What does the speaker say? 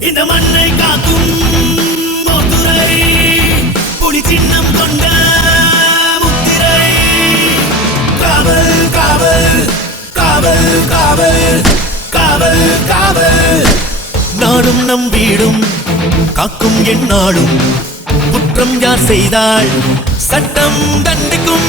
இந்த மண்ணை காக்கும் மோதுரை புலி சின்னம் கொண்ட முத்திரை காவல் காவல் காவல் காவல் காவல் காவல் நாடும் நம் வீடும் காக்கும் எந்நாடும் குற்றம் யார் செய்தால் சட்டம் தண்டிக்கும்